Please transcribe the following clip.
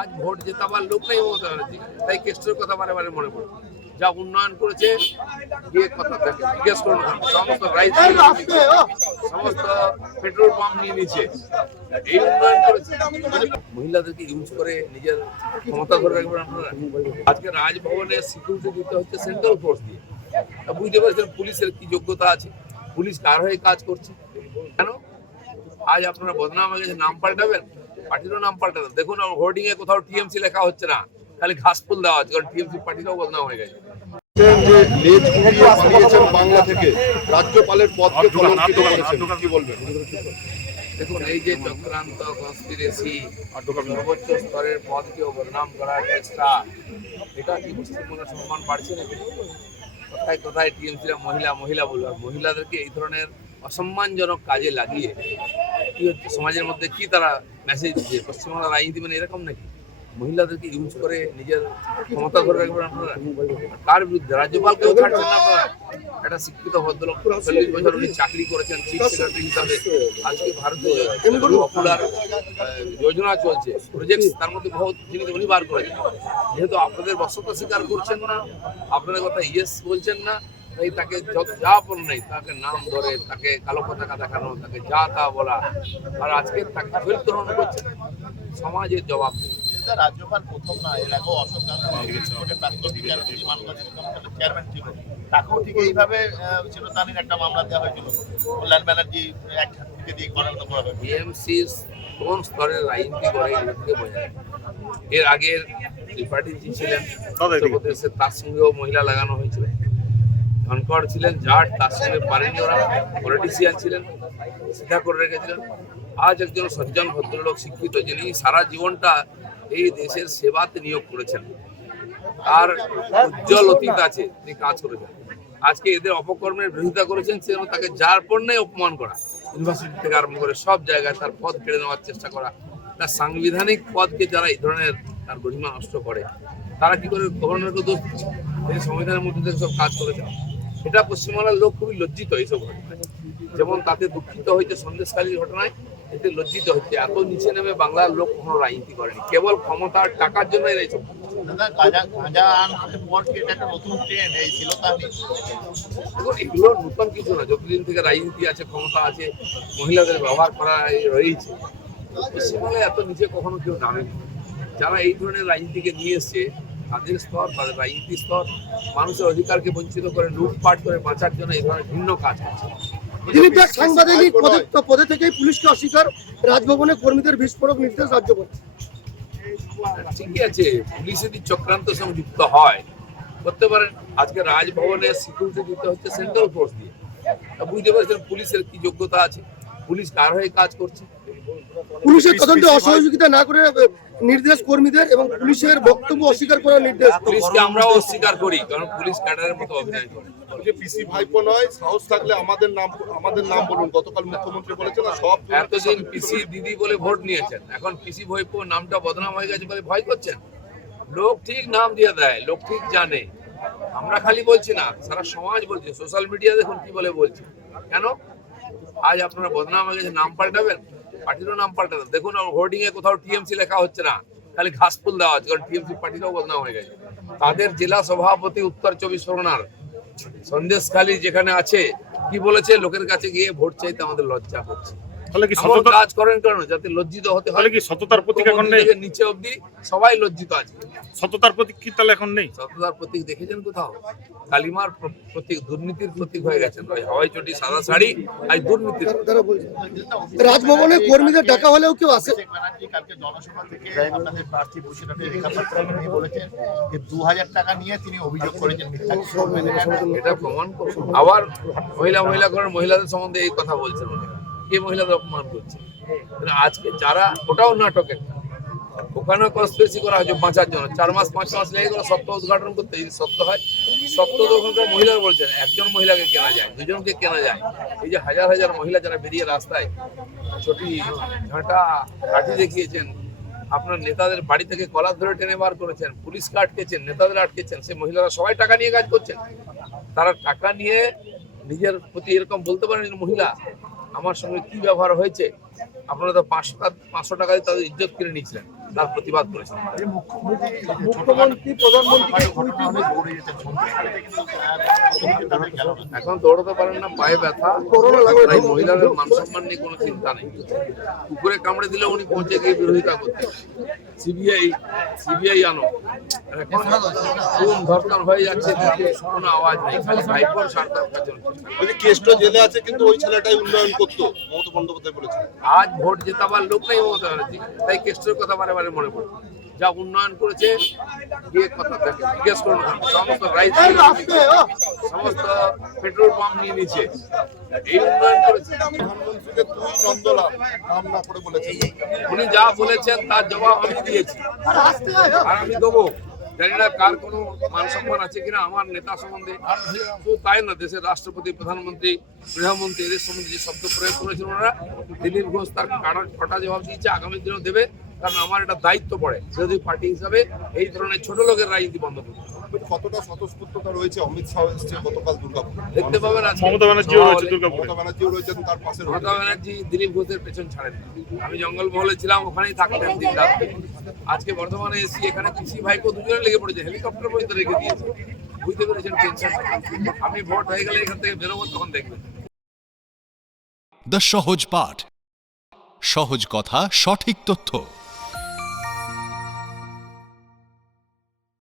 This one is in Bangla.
আজ ভোট জেতাবার লোক নেই মমতা ব্যানার্জি, তাই কেস্টের কথা বারে বারে মনে পড়ে। যা উন্নয়ন করেছে গিয়ে কথা জিজ্ঞেস করুন, সমস্ত রাইস সমস্ত পেট্রোল পাম্প নিয়ে নিচ্ছে, এই উন্নয়ন করেছে। মহিলাদেরকে ইউজ করে নিজের ক্ষমতা ধরে রাখবেন আপনারা। আজকে রাজভবনে সিকিউরিটি দিতে হচ্ছে সেন্ট্রাল ফোর্স দিয়ে। বুঝতে পারছেন পুলিশের কি যোগ্যতা আছে, পুলিশ কার হয়ে কাজ করছে। কেন আজ আপনারা বদনাম হয়ে গেছে, নাম পাল্টাবেন, পার্টিরও নাম পাল্টাবেন। দেখুন হোর্ডিং এ কোথাও টিএমসি লেখা হচ্ছে না, খালি ঘাসফুল দেওয়া হচ্ছে, কারণ টিএমসি পার্টিটাও বদনাম হয়ে গেছে। বাংলা থেকে রাজ্যপালের পদকে কলঙ্কিত করেছেন, কি বলবেন? দেখুন এই যে চক্রান্ত, কনস্পিরেসি, সর্বোচ্চ স্তরের পদকেও বদনাম করার চেষ্টা, এটা কি পশ্চিমবঙ্গের সম্মান বাড়ছে নাকি? কোথায় কোথায় টিএমসিরা মহিলা মহিলা বলবে, মহিলাদেরকে এই ধরনের অসম্মানজনক কাজে লাগিয়ে কি হচ্ছে সমাজের মধ্যে, কি তারা মেসেজ দিচ্ছে? পশ্চিমবাংলার রাজনীতি মানে এরকম নাকি? মহিলাদেরকে ইউজ করে নিজের ক্ষমতা ধরে রাখবেন আপনারা। কার বিরুদ্ধে? রাজ্যপালকেও ছাড়ছেন না আপনারা। একটা শিক্ষিত ভদ্রলোক, 40 বছর উনি চাকরি করেছেন চিফ সেক্রেটারি হিসাবে। আজকে ভারতীয় পপুলার যোজনা চলছে, প্রজেক্ট, তার মধ্যে বহুত জিনিস উনি বার করেছেন। যেহেতু আপনাদের বশ্যতা স্বীকার করছেন না, আপনাদের কথা ইয়েস বলছেন না, তাই তাকে যা পড় নেই তাকে নাম ধরে, তাকে কালো পতাকা দেখানো, তাকে যা তা বলা, আর আজকে তাকে ফেরত গ্রহণ করছেন। সমাজের জবাব নেই। রাজ্যপাল প্রথম না, এর আগেও অশোক চেয়ারম্যান ছিল, তাকেও ঠিক এইভাবে চিরতানির একটা মামলা দেওয়া হয়েছিল। কল্যাণ ব্যানার্জি একসাথে দিয়ে করানো হবে। বিএমসির কোন স্তরের রাজনীতি করে এগুলোকে বোঝায়। এর আগের ত্রিপাঠী জি ছিলেন উত্তরপ্রদেশে, তার সঙ্গেও মহিলা লাগানো হয়েছিল। ধনকড় ছিলেন জাট, তার সঙ্গে পারেনি ওরা, পলিটিশিয়ান ছিলেন, সিধা করে রেখেছিলেন। আজ একজন সজ্জন ভদ্রলোক, শিক্ষিত, যিনি সারা জীবনটা এই দেশের সেবাতে নিয়োগ করেছেন, তার উজ্জ্বল অতীত আছে, তিনি কাজ করেছেন। আজকে এদের অপকর্মের বিরোধিতা করেছেন, সেজন্য তাকে যার পণ্যে অপমান করা, ইউনিভার্সিটি থেকে আরম্ভ করে সব জায়গায় তার পদ কেড়ে নেওয়ার চেষ্টা করা। তার সাংবিধানিক পদকে যারা এই ধরনের তার গরিমা নষ্ট করে, তারা কি করে গভর্নরকে দোষ দিচ্ছে? তিনি সংবিধানের মধ্যে থেকে সব কাজ করেছেন। এটা পশ্চিমবাংলার লোক খুবই লজ্জিত এইসব ঘটনায়। যেমন তাতে দুঃখিত হয়েছে সন্দেশখালীর ঘটনায়, এতে লজ্জিত হচ্ছে। এত নিচে নেমে বাংলার লোক কখনো রাজনীতি করেনি, কেবল ক্ষমতার টাকার জন্য এইসব। এগুলো নতুন কিছু না, যতদিন থেকে রাজনীতি আছে, ক্ষমতা আছে, মহিলাদের ব্যবহার করা রয়েছে। পশ্চিমবঙ্গে এত নিচে কখনো কেউ নামেনি। যারা এই ধরনের রাজনীতিকে নিয়ে এসছে, তাদের স্তর, তাদের রাজনীতির স্তর মানুষের অধিকারকে বঞ্চিত করে, লুটপাট করে বাঁচার জন্য এই ধরনের ভিন্ন কাজ করছে। সাংবাদিক পদে থেকেই পুলিশকে অস্বীকার, রাজভবনে কর্মীদের বিস্ফোরক নির্দেশ রাজ্যপাল। ঠিকই আছে, পুলিশ যদি চক্রান্তের সঙ্গে যুক্ত হয় করতে পারেন। আজকে রাজভবনে সিকিউরিটি দিতে হচ্ছে সেন্ট্রাল ফোর্স দিয়ে। বুঝতে পারছেন পুলিশের কি যোগ্যতা আছে, পুলিশ কার হয়ে কাজ করছে। পুলিশের তদন্তে অসহযোগিতা না করে নির্দেশ কর্মীদের, এবং পুলিশের বক্তব্য অস্বীকার করার নির্দেশ। পুলিশকে আমরাও অস্বীকার করি, কারণ পুলিশ ক্যাডারের মতো অভিনয় করে। পিসি ভাইপো নয়, সাহস থাকলে আমাদের নাম বলুন। গতকাল মুখ্যমন্ত্রী বলেছেন সব এতদিন পিসি দিদি বলে ভোট নিয়েছেন, এখন পিসি ভাইপো নামটা বদনাম হয়ে গেছে বলে ভয় করছেন। লোক ঠিক নাম দিয়ে দেয়, লোক ঠিক জানে। আমরা খালি বলছি না, সারা সমাজ বলছে, সোশ্যাল মিডিয়া দেখুন কি বলে বলছে। কেন আজ আপনারা বদনাম হয়ে গেছে, নাম পাল্টাবেন, পার্টিরও নাম পাল্টাবেন। দেখুন হোর্ডিং এ কোথাও টিএমসি লেখা হচ্ছে না, খালি ঘাসফুল দেওয়া হচ্ছে, কারণ টিএমসি পার্টিটাও বদনাম হয়ে গেছে। তাদের জেলা সভাপতি উত্তর 24 পরগনার সন্দেশখালী যেখানে আছে, কি বলেছে? লোকের কাছে গিয়ে ভোট চাইতে আমাদের লজ্জা করছে। কাজ করেন কারণ যাতে লজ্জিত হতে হয়। কি সততার প্রতীক এখন নেই? নিচে অবধি সবাই লজ্জিত আছে। সততার প্রতীক কি তাহলে এখন নেই? সততার প্রতীক দেখেছেন কোথাও? কালিমার প্রতীক, দুর্নীতির প্রতীক হয়ে গেছেন। হাওয়াই চটি, সাদা শাড়ি, আর দুর্নীতির। রাজভবনে কর্মীদের ডাকা হলেও কেউ আসে। কালকে জনসভা থেকে আপনাদের প্রার্থী বসিরহাটে রেখা পাত্র বলেছেন যে 2000 টাকা নিয়ে তিনি অভিযোগ করেছেন মিথ্যা। এটা প্রমাণ করুন। আবার মহিলা করেন, মহিলাদের সম্বন্ধে এই কথা বলছেন, কে মহিলাদের অপমান করছে? আজকে যারা, ওটাও নাটক একটা, ওখানেও কনস্পিরেসি করা হয়েছে বাঁচার জন্য। 4 মাস 5 মাস লেগে গেল সপ্তাহ উদ্ঘাটন করতে। যদি সত্য হয়, সত্য তো ওখানকার মহিলারা বলছেন একজন মহিলাকে কেনা যায়, দুজনকে কেনা যায়। এই যে হাজার হাজার মহিলা যারা বেরিয়ে রাস্তায় ছুটি, ঝাঁটা, লাঠি দেখিয়েছেন, আপনার নেতাদের বাড়ি থেকে কলার ধরে টেনে বার করেছেন, পুলিশকে আটকেছেন, নেতাদের আটকেছেন, সে মহিলারা সবাই টাকা নিয়ে কাজ করছেন। তারা টাকা নিয়ে নিজের প্রতি এরকম বলতে পারেন, মহিলা আমার সঙ্গে কি ব্যবহার হয়েছে। আপনারা তো 500 টাকা দিয়ে তাদের ইজ্জত কিনে নিয়েছিলেন। তার প্রতিবাদ করেছেন। মুখ্যমন্ত্রী প্রধানমন্ত্রীকে ঘটনা হলে দৌড়ে যেতে তাদের গেল না। এখন দৌড়াতে পারেন না, পায়ে ব্যথা, তাই মহিলাদের মান সম্মান নিয়ে কোনো চিন্তা নেই। কুকুরে কামড়ে দিলে উনি পৌঁছে গিয়ে বিরোধিতা করতেন। সিবিআই আনো, আর এখন খুন ধর্ষণ হয়ে যাচ্ছে, দিকে কোনো আওয়াজ নেই, খালি ভাইপোর সরকার কাছে। কেষ্ট জেলে আছে কিন্তু ওই ছেলেটাই উন্নয়ন করতো, মমতা বন্দ্যোপাধ্যায় বলেছেন। আজ ভোট জেতাবার লোক নেই মমতা ব্যানার্জি, তাই কেষ্টর কথা বারে বারে মনে পড়ে। যা উন্নয়ন করেছে গিয়ে কথা দেখে জিজ্ঞেস করুন, সমস্ত রাইস, সমস্ত পেট্রোল পাম্প নিয়ে নিচ্ছে, এই উন্নয়ন করেছে। প্রধানমন্ত্রীকে তুই নন্দলাল নাম না করে বলেছেন। উনি যা বলেছেন তার জবাব আমি দিয়েছি, আর আমি দেবো। জানি না কার কোনো মান সম্মান আছে কিনা আমার নেতা সম্বন্ধে, শুধু তাই না, দেশের রাষ্ট্রপতি, প্রধানমন্ত্রী, গৃহমন্ত্রী এদের সম্বন্ধে যে শব্দ প্রয়োগ করেছেন ওনারা, দিলীপ ঘোষ তার কটা জবাব দিয়েছে, আগামী দিনেও দেবে। কারণ আমার এটা দায়িত্ব পড়ে বিরোধী পার্টি হিসাবে এই ধরনের ছোট লোকের রাজনীতি বন্ধ করতে। কতটা স্বতঃস্ফূর্ততা রয়েছে? অমিত শাহ এসছে গতকাল দুর্গাপুর, দেখতে পাবেন আজকে মমতা ব্যানার্জিও রয়েছে দুর্গাপুরে। মমতা ব্যানার্জিও রয়েছেন তার পাশে। মমতা ব্যানার্জি দিলীপ ঘোষের পেছন ছাড়েন। আমি জঙ্গলমহলে ছিলাম, ওখানেই থাকতেন দিন রাত। আজকে বর্ধমানে এসি, এখানে কৃষি ভাইপো দুজনে লেগে পড়েছে, হেলিকপ্টার পর্যন্ত রেখে দিয়েছে। বুঝতে পেরেছেন টেনশন। আমি ভোট হয়ে গেলে এখান থেকে বেরোবো, তখন দেখবেন। দ্য সহজ পাঠ, সহজ কথা, সঠিক তথ্য।